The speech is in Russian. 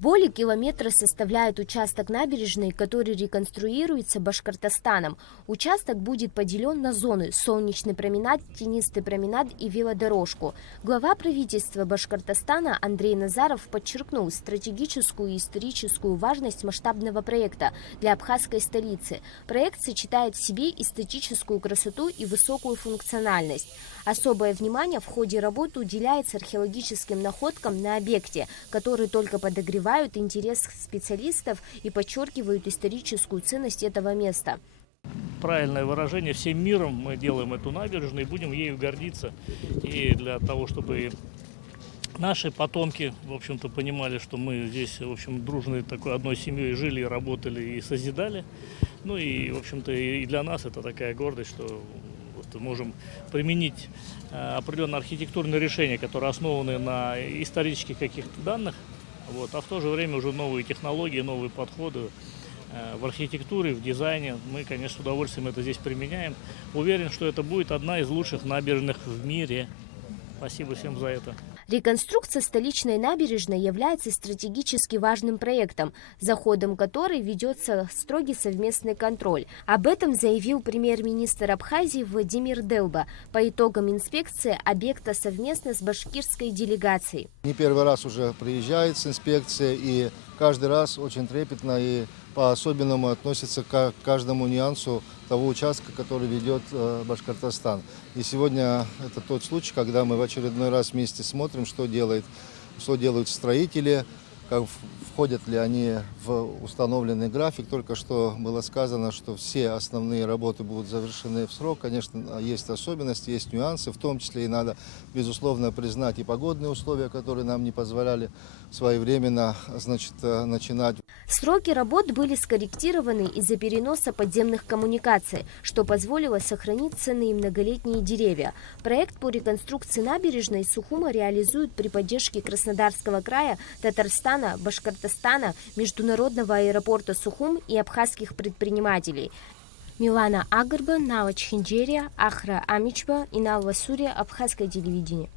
Более километра составляет участок набережной, который реконструируется Башкортостаном. Участок будет поделен на зоны: солнечный променад, тенистый променад и велодорожку. Глава правительства Башкортостана Андрей Назаров подчеркнул стратегическую и историческую важность масштабного проекта для абхазской столицы. Проект сочетает в себе эстетическую красоту и высокую функциональность. Особое внимание в ходе работы уделяется археологическим находкам на объекте, которые только подогревают интерес специалистов и подчеркивают историческую ценность этого места. Правильное выражение: всем миром мы делаем эту набережную и будем ею гордиться. И для того, чтобы наши потомки, в общем-то, понимали, что мы здесь, в общем, дружной такой одной семьей жили, работали и созидали. Ну и, в общем-то, и для нас это такая гордость, что можем применить определенные архитектурные решения, которые основаны на исторических каких-то данных, а в то же время уже новые технологии, новые подходы в архитектуре, в дизайне. Мы, конечно, с удовольствием это здесь применяем. Уверен, что это будет одна из лучших набережных в мире. Спасибо всем за это. Реконструкция столичной набережной является стратегически важным проектом, за ходом которой ведется строгий совместный контроль. Об этом заявил премьер-министр Абхазии Владимир Делба по итогам инспекции объекта совместно с башкирской делегацией. Не первый раз уже приезжает с инспекцией, и каждый раз очень трепетно и по-особенному относится к каждому нюансу того участка, который ведет Башкортостан. И сегодня это тот случай, когда мы в очередной раз вместе смотрим, что делают строители, как входят ли они в установленный график. Только что было сказано, что все основные работы будут завершены в срок. Конечно, есть особенности, есть нюансы, в том числе и надо, безусловно, признать и погодные условия, которые нам не позволяли своевременно, начинать. Сроки работ были скорректированы из-за переноса подземных коммуникаций, что позволило сохранить ценные многолетние деревья. Проект по реконструкции набережной Сухума реализуют при поддержке Краснодарского края, Татарстана, Башкортостана, международного аэропорта Сухум и абхазских предпринимателей. Милана Агарба, Нава Чхинджерия, Ахра Амичба и Налва Сурия, Абхазское телевидение.